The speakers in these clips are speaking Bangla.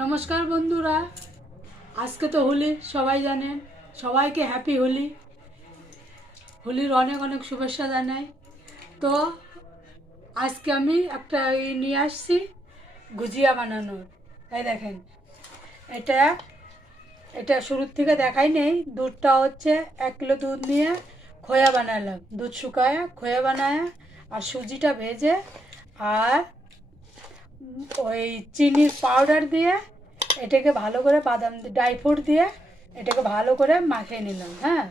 নমস্কার বন্ধুরা, আজকে তো হোলি, সবাই জানেন। সবাইকে হ্যাপি হোলি, হোলির অনেক অনেক শুভেচ্ছা জানাই। তো আজকে আমি একটা নিয়ে আসছি গুজিয়া বানানোর। এই দেখেন, এটা এটা শুরুর থেকে দেখাই নেই। দুধটা হচ্ছে 1 কিলো দুধ নিয়ে খোয়া বানালাম, দুধ শুকায় খোয়া বানায়, আর সুজিটা ভেজে, আর ওই চিনির পাউডার দিয়ে এটাকে ভালো করে, বাদাম ড্রাই ফ্রুট দিয়ে এটাকে ভালো করে মাখিয়ে নিলাম। হ্যাঁ,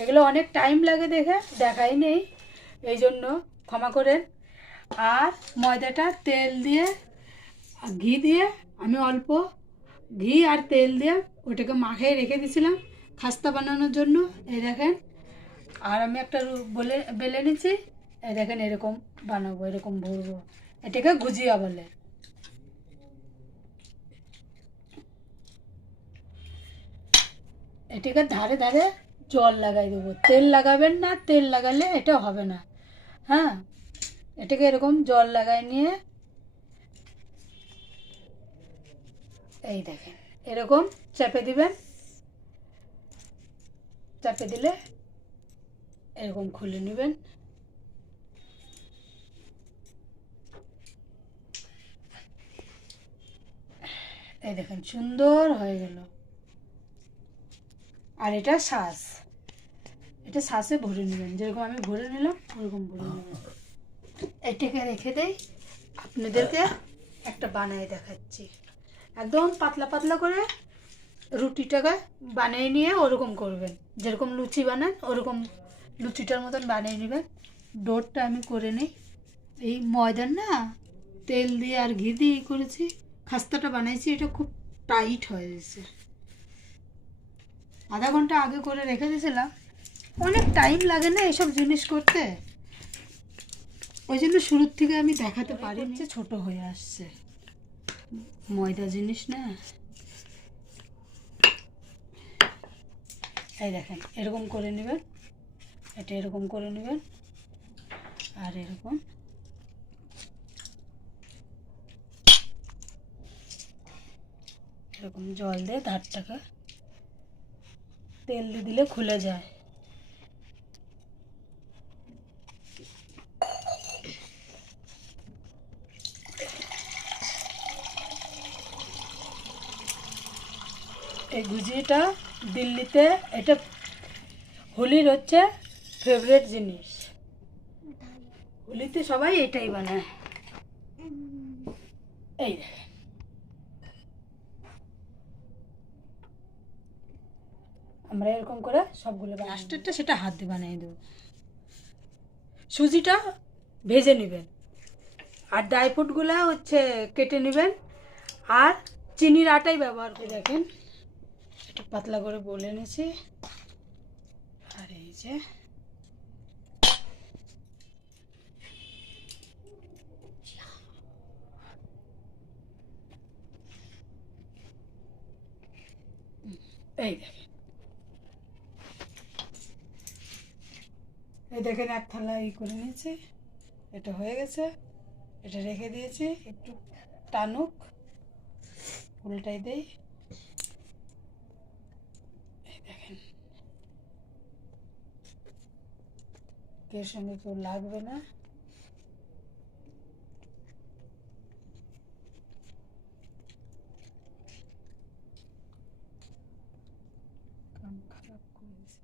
এগুলো অনেক টাইম লাগে, দেখাই নেই, এই জন্য ক্ষমা করেন। আর ময়দাটা তেল দিয়ে ঘি দিয়ে, আমি অল্প ঘি আর তেল দিয়ে ওটাকে মাখিয়ে রেখে দিয়েছিলাম খাস্তা বানানোর জন্য। এই দেখেন, আর আমি একটা বেলে নিচ্ছি। এই দেখেন, এরকম বানাবো, এরকম ভরবো। এটাকে গুজিয়া বলে। এটাকে ধারে ধারে জল লাগাই দেবো, তেল লাগাবেন না, তেল লাগালে এটা হবে না। হ্যাঁ, এটাকে এরকম জল লাগাই নিয়ে, এই দেখেন, এরকম চাপে দিবেন। চাপে দিলে এরকম খুলে নেবেন। এই দেখেন, সুন্দর হয়ে গেল। আর এটা এটা শ্বাসে ভরে নেবেন, যেরকম আমি ভরে নিলাম ওরকম ভরে নেবেন। এটাকে রেখে দেই, আপনাদেরকে একটা বানিয়ে দেখাচ্ছি। একদম পাতলা পাতলা করে রুটিটাকে বানিয়ে নিয়ে ওরকম করবেন, যেরকম লুচি বানান ওরকম লুচিটার মতন বানিয়ে নেবেন। ডোরটা আমি করে নিই। এই ময়দার না, তেল দিয়ে আর ঘি দিয়ে করেছি, খাস্তাটা বানাইছি। এটা খুব টাইট হয়ে গেছে। আধা ঘন্টা আগে করে রেখে দিয়েছিলাম। অনেক টাইম লাগে না এসব জিনিস করতে, ওই জন্য শুরুর থেকে আমি দেখাতে পারিনি। ছোট হয়ে আসছে, ময়দা জিনিস না। এই দেখেন, এরকম করে নেবেন, এটা এরকম করে নেবেন, আর এরকম এরকম জল দিয়ে ধারটাকে তেল দিয়ে দিলে খুলে যায়। এই গুজিটা দিল্লিতে, এটা হোলির হচ্ছে ফেভারিট জিনিস। হোলিতে সবাই এটাই বানায়। এই দেখেন, আমরা এরকম করে সবগুলো, লাস্টেরটা সেটা হাত দিয়ে বানিয়ে দেবো। সুজিটা ভেজে নেবেন, আর ড্রাই ফ্রুটগুলো হচ্ছে কেটে নেবেন, আর চিনির আটাই ব্যবহার করে। দেখেন, একটু পাতলা করে বলে নিয়েছি। আর এই যে এই দেখেন, এই দেখেন, এক থালা করে নিয়েছি। এটা হয়ে গেছে, এটা রেখে দিয়েছি একটু টানুক, উল্টাই দেই। এই দেখেন, এর সঙ্গে কেউ লাগবে না। কাম খারাপ করেছে।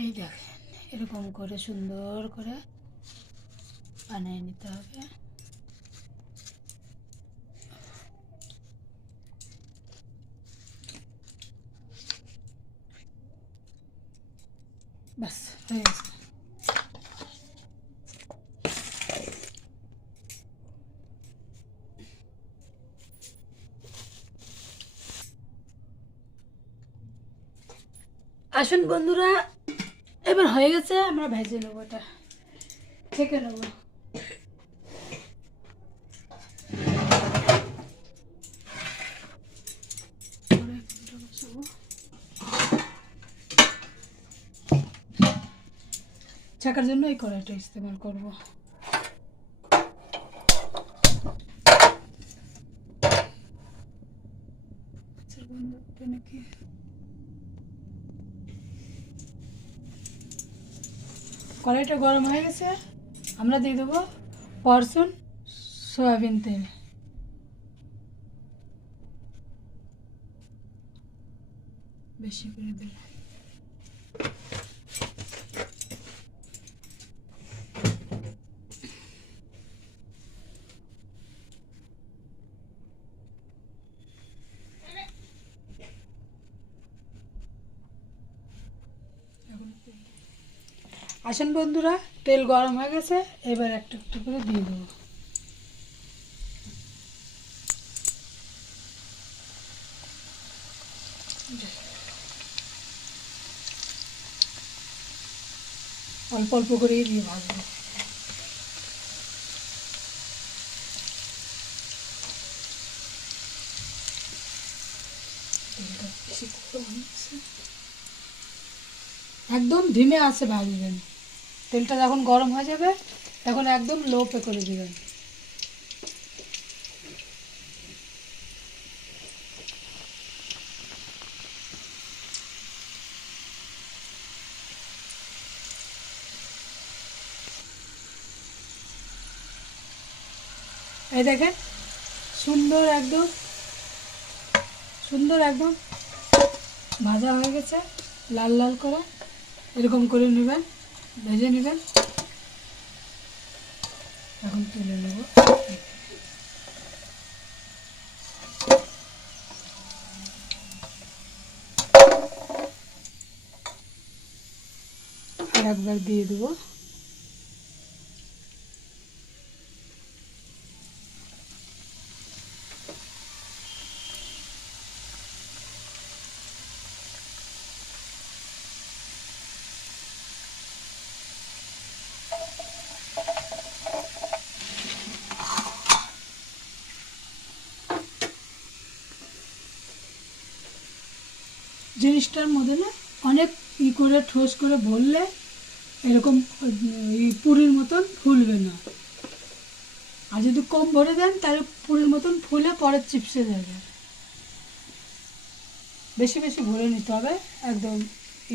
এই দেখেন, এরকম করে সুন্দর করে বানিয়ে নিতে হবে। ব্যাস, হয়ে গেছে। আসুন বন্ধুরা, এবার হয়ে গেছে, আমরা ভেজে নেবো, এটা ছেঁকে নেবো। ছাকার জন্য এই কড়াইটা ইস্তেমাল করব। কড়াইটা গরম হয়ে গেছে, আমরা দিয়ে দেবো ফরচুন সয়াবিন তেল। বেশি করে দেব। আসেন বন্ধুরা, তেল গরম হয়ে গেছে, এবার একটু একটু করে দিয়ে দেবো। অল্প অল্প করেই দিয়ে ভাজবো। একদম ধিমে আছে ভাজবেন। তেলটা যখন গরম হয়ে যাবে তখন একদম লো পে করে দিবেন। এই দেখেন, সুন্দর একদম ভাজা হয়ে গেছে, লাল লাল করে এরকম করে নেবেন, ভেজে নেবেন। এখন তুলে নেব। আর একবার দিয়ে দেবো। জিনিসটার মধ্যে না অনেক করে ঠোস করে ভরলে এরকম পুরির মতন ফুলবে না, আর যদি কম ভরে দেন তাহলে পুরির মতন ফুলে পরে চিপসে যাবে। বেশি বেশি ভরে নিতে হবে, একদম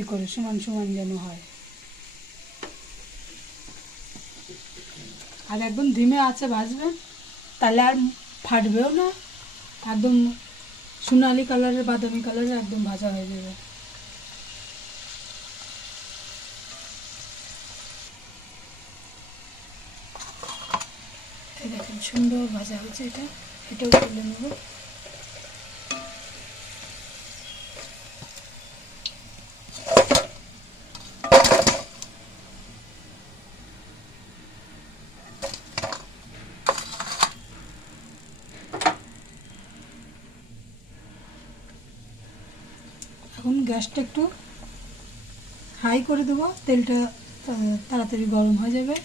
করে সমান সমান যেন হয়। আর একদম ধিমে আঁচে ভাজবেন, তাহলে আর ফাটবেও না, একদম সোনালি কালারের বাদামি কালারের একদম ভাজা হয়ে যাবে। এই দেখুন সুন্দর ভাজা হচ্ছে, এটাও তুলে নেব। এখন গ্যাসটা একটু হাই করে দেবো, তেলটা তাড়াতাড়ি গরম হয়ে যাবে।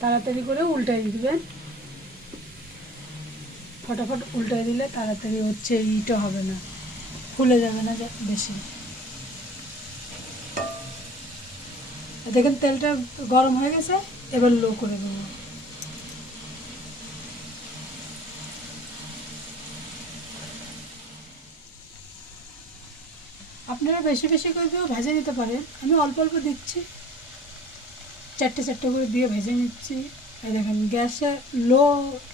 তাড়াতাড়ি করে উল্টাই দিবেন, ফটাফট উল্টাই দিলে তাড়াতাড়ি হচ্ছে, ইটা হবে না, ফুলে যাবে না বেশি। দেখেন তেলটা গরম হয়ে গেছে, এবার লো করে দেবো। আপনারা বেশি বেশি করে দিয়েও ভেজে নিতে পারেন, আমি অল্প অল্প দিচ্ছি, চারটে চারটে করে দিয়ে ভেজে নিচ্ছি। এই দেখেন গ্যাসে লো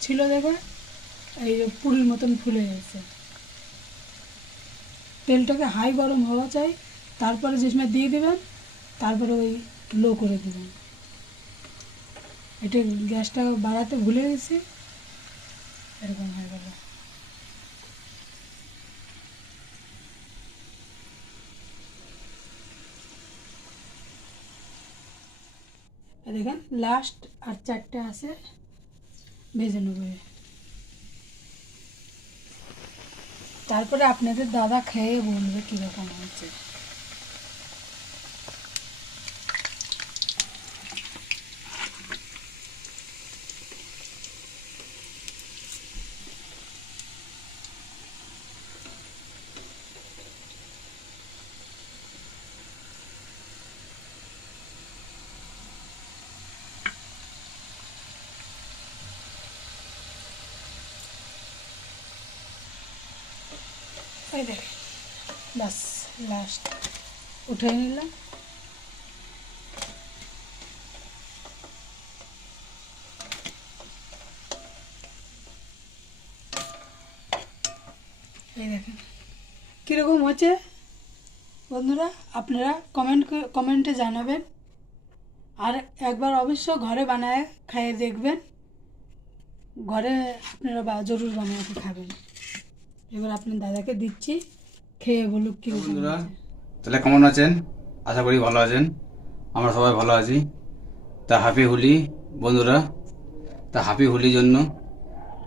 ছিল দেখে এই পুরির মতন ফুলে গেছে। তেলটাকে হাই গরম হওয়া চাই, তারপরে যে সময় দিয়ে দেবেন তারপরে ওই লো করে দেবেন। এটা গ্যাসটা বাড়াতে ভুলে গেছি, এরকম হয়ে গেল। দেখেন লাস্ট আর 4টে আছে, ভেজে নেব। তারপরে আপনাদের দাদা খেয়ে বলবে কীরকম হয়েছে। এই দেখেন বাস লাস্ট উঠে নিলাম। এই দেখেন কীরকম হচ্ছে বন্ধুরা, আপনারা কমেন্টে জানাবেন। আর একবার অবশ্য ঘরে বানায় খাইয়ে দেখবেন, ঘরে আপনারা জরুর বানিয়ে খাবেন। এবার আপনার দাদাকে দিচ্ছি, খেয়ে বলুক কীরকম। বন্ধুরা তাহলে কেমন আছেন? আশা করি ভালো আছেন, আমরা সবাই ভালো আছি। তা হ্যাপি হোলি বন্ধুরা। তা হ্যাপি হোলির জন্য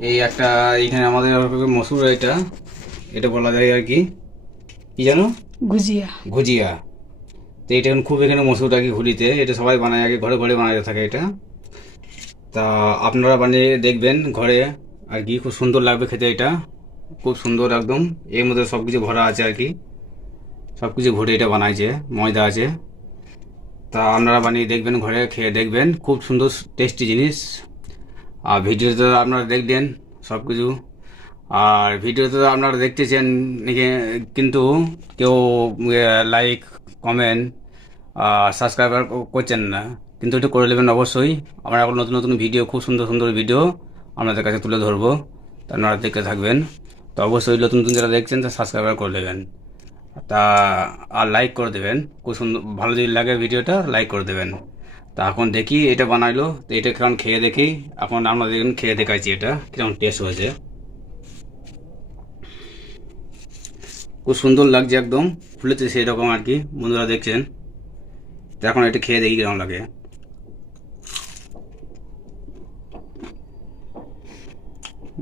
এই একটা এখানে আমাদের মসুর, এটা বলা যায় আর কি জানো, গুজিয়া। তো এটা খুব এখানে মসুর আর কি হোলিতে, এটা সবাই বানায় আগে, ঘরে ঘরে বানাতে থাকে এটা। তা আপনারা বানিয়ে দেখবেন ঘরে আর কি, খুব সুন্দর লাগবে খেতে। এটা খুব সুন্দর একদম, এর মধ্যে সব কিছু ভরা আছে আর কি, সব কিছু ভরে এটা বানাইছে, ময়দা আছে। তা আপনারা বানিয়ে দেখবেন, ঘরে খেয়ে দেখবেন, খুব সুন্দর টেস্টি জিনিস। আর ভিডিওতে আপনারা দেখলেন সব কিছু, আর ভিডিওতে আপনারা দেখতেছেন কিন্তু কেউ লাইক, কমেন্ট, সাবস্ক্রাইবার করছেন না, কিন্তু এটা করে নেবেন অবশ্যই। আমরা এখন নতুন নতুন ভিডিও, খুব সুন্দর সুন্দর ভিডিও আপনাদের কাছে তুলে ধরবো, তা আপনারা দেখতে থাকবেন। তো অবশ্যই নতুন নতুন যারা দেখছেন তা সাবস্ক্রাইবার করে দেবেন, তা আর লাইক করে দেবেন। খুব সুন্দর, ভালো যদি লাগে ভিডিওটা লাইক করে দেবেন। তা এখন দেখি এটা বানাইলো, তো এটা কেমন খেয়ে দেখি। এখন আমরা দেখুন খেয়ে দেখাচ্ছি এটা কিরকম টেস্ট হয়েছে। খুব সুন্দর লাগছে, একদম ফুলেছে সেই রকম আর কি, বন্ধুরা দেখছেন। তো এখন এটা খেয়ে দেখি কিরকম লাগে।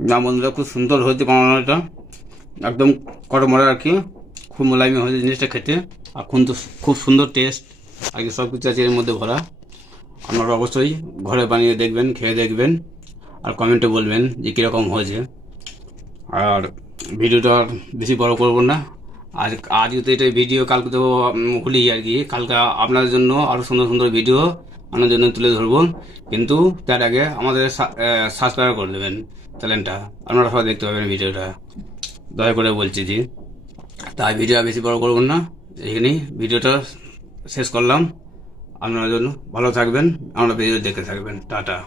না বন্ধুরা, খুব সুন্দর হয়েছে বানানোটা, একদম কড়মড়া আর কি, খুব মোলায়েমি হয়েছে জিনিসটা খেতে। আর খুব সুন্দর টেস্ট আর কি, সব কিছু আছে এর মধ্যে ভরা। আপনারা অবশ্যই ঘরে বানিয়ে দেখবেন, খেয়ে দেখবেন, আর কমেন্টে বলবেন যে কীরকম হয়েছে। আর ভিডিওটা আর বেশি বড় করবো না, আজ তো এটা ভিডিও, কালকে তো হোলি আর কি, কালকে আপনাদের জন্য আরও সুন্দর সুন্দর ভিডিও আপনার জন্য তুলে ধরবো। কিন্তু তার আগে আমাদের সাবস্ক্রাইব করে দেবেন চ্যানেলটা, আপনারা সবাই দেখতে পাবেন ভিডিওটা, দয়া করে বলছি জি। তাই ভিডিও বেশি বড় করব না, এখানেই ভিডিওটা শেষ করলাম। আপনার জন্য ভালো থাকবেন, আমরা ভিডিও দেখতে থাকবেন। টাটা।